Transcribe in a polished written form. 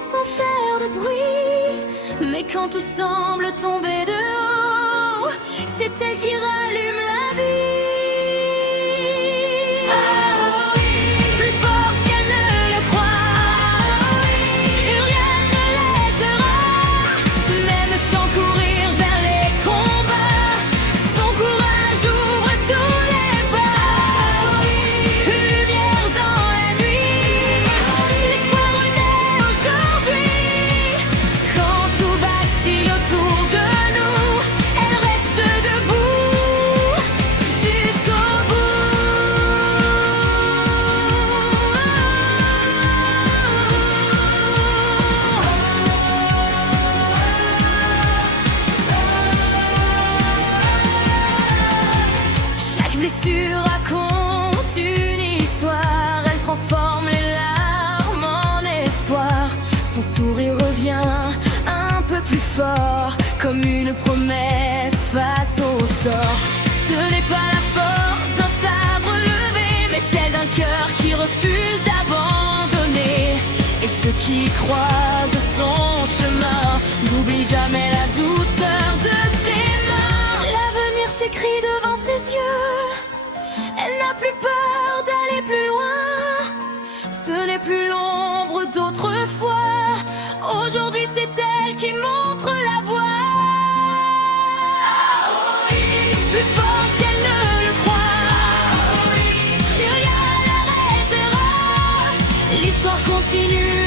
sans faire de bruit. Mais quand tout semble tomber de haut, c'est elle qui rallume la vie. Oh oui, plus forte qu'elle ne le croit, et rien ne l'arrêtera. Même sans courir vers les combats, son courage ouvre tous les pas. Une lumière dans la nuit, l'espoir renaît aujourd'hui. Quand tout vacille autour de nous, elle reste debout jusqu'au bout. Chaque blessure raconte une histoire. Elle transforme les larmes en espoir. Son sourire revient un peu plus fort, comme une promesse face au sort. Ce n'est pas la force d'un sabre levé, mais celle d'un cœur qui refuse d'abandonner. Et ceux qui croisent son chemin n'oublient jamais la douceur de ses mains. L'avenir s'écrit devant ses yeux. Elle n'a plus peur d'aller plus loin. Ce n'est plus l'ombre d'autrefois. Aujourd'hui, c'est elle qui montre la voie. Plus forte qu'elle ne le croit, et rien n'arrêtera. L'histoire continue.